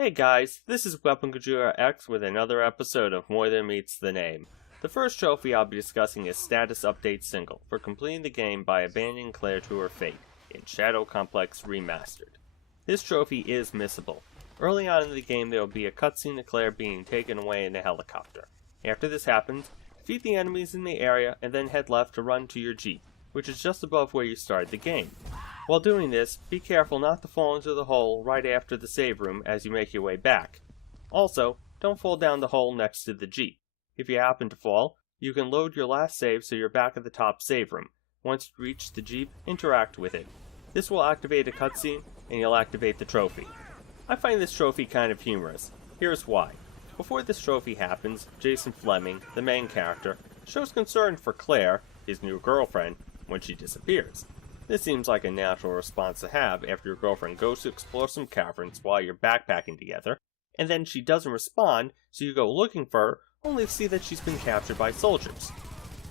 Hey guys, this is Weapon Kajura X with another episode of More Than Meets the Name. The first trophy I'll be discussing is Status Update Single, for completing the game by abandoning Claire to her fate, in Shadow Complex Remastered. This trophy is missable. Early on in the game there will be a cutscene of Claire being taken away in a helicopter. After this happens, defeat the enemies in the area and then head left to run to your Jeep, which is just above where you started the game. While doing this, be careful not to fall into the hole right after the save room as you make your way back. Also, don't fall down the hole next to the Jeep. If you happen to fall, you can load your last save so you're back at the top save room. Once you reach the Jeep, interact with it. This will activate a cutscene, and you'll activate the trophy. I find this trophy kind of humorous. Here's why. Before this trophy happens, Jason Fleming, the main character, shows concern for Claire, his new girlfriend, when she disappears. This seems like a natural response to have after your girlfriend goes to explore some caverns while you're backpacking together, and then she doesn't respond, so you go looking for her, only to see that she's been captured by soldiers.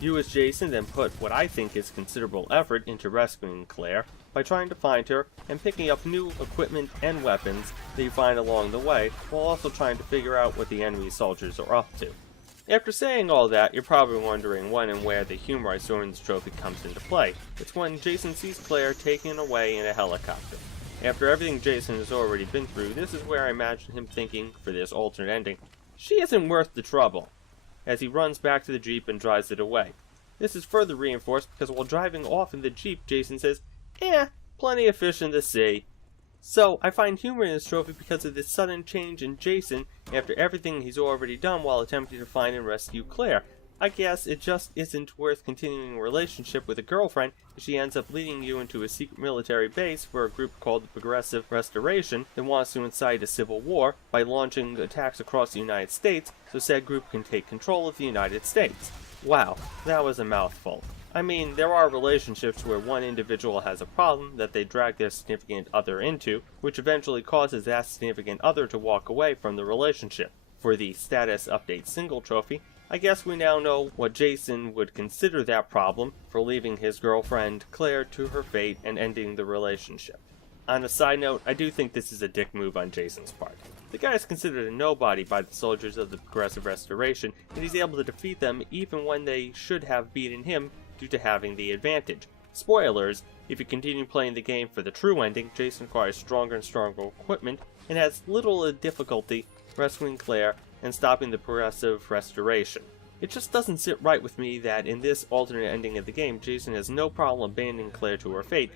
You as Jason then put what I think is considerable effort into rescuing Claire by trying to find her and picking up new equipment and weapons that you find along the way, while also trying to figure out what the enemy soldiers are up to. After saying all that, you're probably wondering when and where the humor I saw in this trophy comes into play. It's when Jason sees Claire taken away in a helicopter. After everything Jason has already been through, this is where I imagine him thinking, for this alternate ending, she isn't worth the trouble, as he runs back to the Jeep and drives it away. This is further reinforced because while driving off in the Jeep, Jason says, plenty of fish in the sea. So, I find humor in this trophy because of this sudden change in Jason after everything he's already done while attempting to find and rescue Claire. I guess it just isn't worth continuing a relationship with a girlfriend if she ends up leading you into a secret military base for a group called the Progressive Restoration that wants to incite a civil war by launching attacks across the United States so said group can take control of the United States. Wow, that was a mouthful. I mean, there are relationships where one individual has a problem that they drag their significant other into, which eventually causes that significant other to walk away from the relationship. For the Status Update Single trophy, I guess we now know what Jason would consider that problem for leaving his girlfriend Claire to her fate and ending the relationship. On a side note, I do think this is a dick move on Jason's part. The guy is considered a nobody by the soldiers of the Progressive Restoration, and he's able to defeat them even when they should have beaten him due to having the advantage. Spoilers, if you continue playing the game for the true ending, Jason acquires stronger and stronger equipment and has little difficulty rescuing Claire and stopping the Progressive Restoration. It just doesn't sit right with me that in this alternate ending of the game, Jason has no problem abandoning Claire to her fate,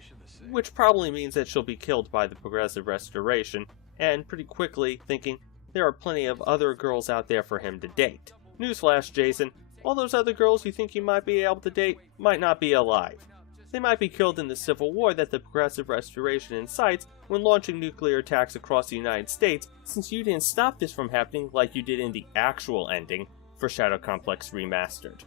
which probably means that she'll be killed by the Progressive Restoration, and pretty quickly thinking there are plenty of other girls out there for him to date. Newsflash, Jason, all those other girls you think you might be able to date might not be alive. They might be killed in the civil war that the Progressive Restoration incites when launching nuclear attacks across the United States, since you didn't stop this from happening like you did in the actual ending for Shadow Complex Remastered.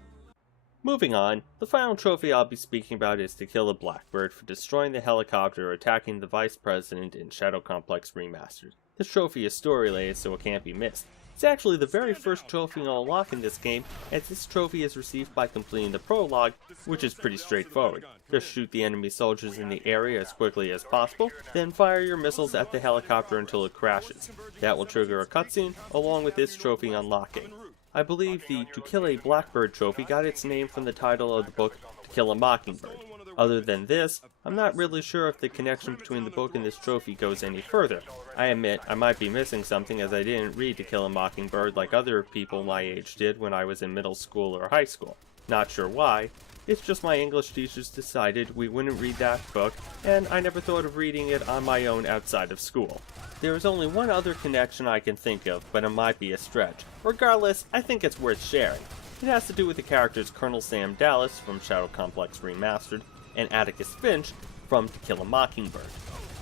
Moving on, the final trophy I'll be speaking about is to kill a Blackbird for destroying the helicopter or attacking the Vice President in Shadow Complex Remastered. This trophy is story-related, so it can't be missed. It's actually the very first trophy you'll unlock in this game, as this trophy is received by completing the prologue, which is pretty straightforward. Just shoot the enemy soldiers in the area as quickly as possible, then fire your missiles at the helicopter until it crashes. That will trigger a cutscene, along with this trophy unlocking. I believe the To Kill a Blackbird trophy got its name from the title of the book To Kill a Mockingbird. Other than this, I'm not really sure if the connection between the book and this trophy goes any further. I admit I might be missing something as I didn't read To Kill a Mockingbird like other people my age did when I was in middle school or high school. Not sure why. It's just my English teachers decided we wouldn't read that book, and I never thought of reading it on my own outside of school. There is only one other connection I can think of, but it might be a stretch. Regardless, I think it's worth sharing. It has to do with the characters Colonel Sam Dallas from Shadow Complex Remastered and Atticus Finch from To Kill a Mockingbird.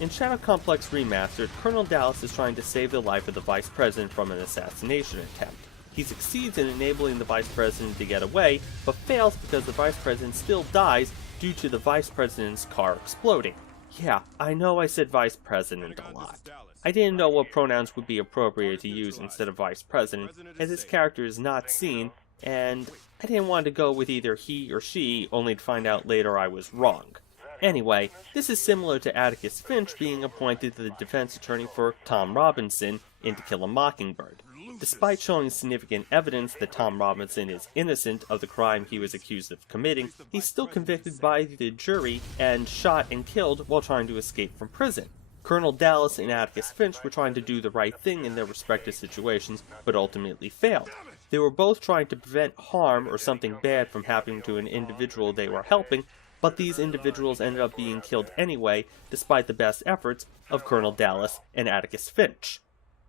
In Shadow Complex Remastered, Colonel Dallas is trying to save the life of the Vice President from an assassination attempt. He succeeds in enabling the Vice President to get away, but fails because the Vice President still dies due to the Vice President's car exploding. Yeah, I know I said Vice President a lot. I didn't know what pronouns would be appropriate to use instead of Vice President, as this character is not seen, and I didn't want to go with either he or she, only to find out later I was wrong. Anyway, this is similar to Atticus Finch being appointed the defense attorney for Tom Robinson in To Kill a Mockingbird. Despite showing significant evidence that Tom Robinson is innocent of the crime he was accused of committing, he's still convicted by the jury and shot and killed while trying to escape from prison. Colonel Dallas and Atticus Finch were trying to do the right thing in their respective situations, but ultimately failed. They were both trying to prevent harm or something bad from happening to an individual they were helping, but these individuals ended up being killed anyway, despite the best efforts of Colonel Dallas and Atticus Finch.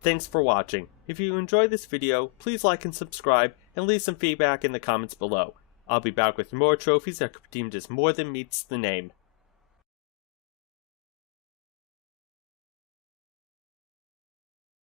Thanks for watching. If you enjoyed this video, please like and subscribe, and leave some feedback in the comments below. I'll be back with more trophies that could be deemed as more than meets the name.